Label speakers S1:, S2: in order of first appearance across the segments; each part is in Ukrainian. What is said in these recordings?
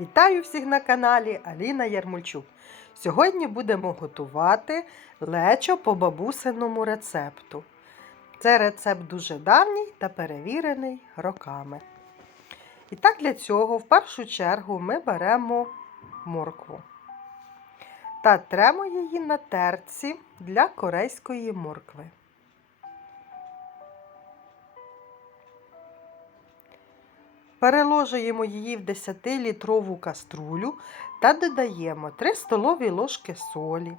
S1: Вітаю всіх на каналі Аліна Ярмольчук. Сьогодні будемо готувати лечо по бабусиному рецепту. Це рецепт дуже давній та перевірений роками. І так для цього в першу чергу ми беремо моркву та тремо її на терці для корейської моркви. Переложуємо її в 10-літрову каструлю та додаємо 3 столові ложки солі,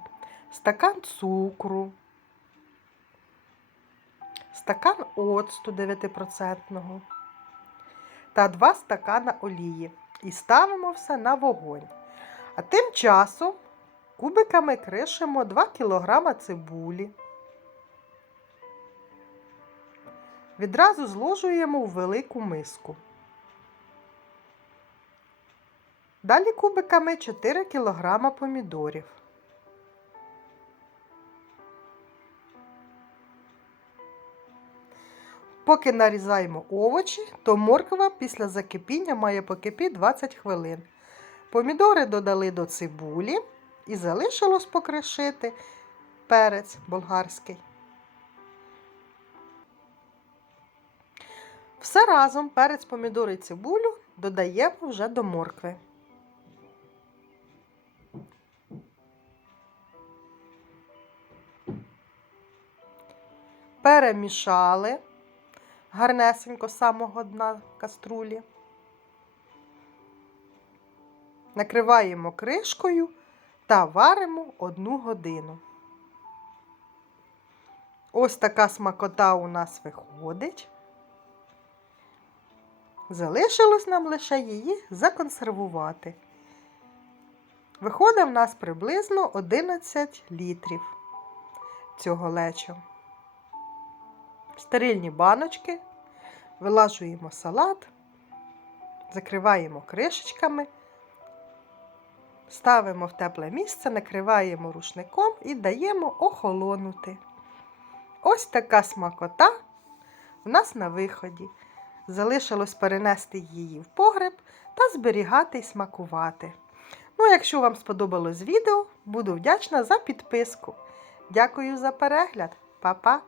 S1: стакан цукру, стакан оцту 9% та 2 стакана олії. І ставимо все на вогонь. А тим часом кубиками кришимо 2 кг цибулі. Відразу зложуємо у велику миску. Далі кубиками 4 кг помідорів. Поки нарізаємо овочі, то морква після закипіння має покипіти 20 хвилин. Помідори додали до цибулі і залишилось покришити перець болгарський. Все разом перець, помідори і цибулю додаємо вже до моркви. Перемішали гарнесенько з самого дна каструлі. Накриваємо кришкою та варимо одну годину. Ось така смакота у нас виходить. Залишилось нам лише її законсервувати. Виходить в нас приблизно 11 літрів цього лечо. Стерильні баночки, вилажуємо салат, закриваємо кришечками, ставимо в тепле місце, накриваємо рушником і даємо охолонути. Ось така смакота в нас на виході. Залишилось перенести її в погреб та зберігати і смакувати. Ну, якщо вам сподобалось відео, буду вдячна за підписку. Дякую за перегляд. Па-па!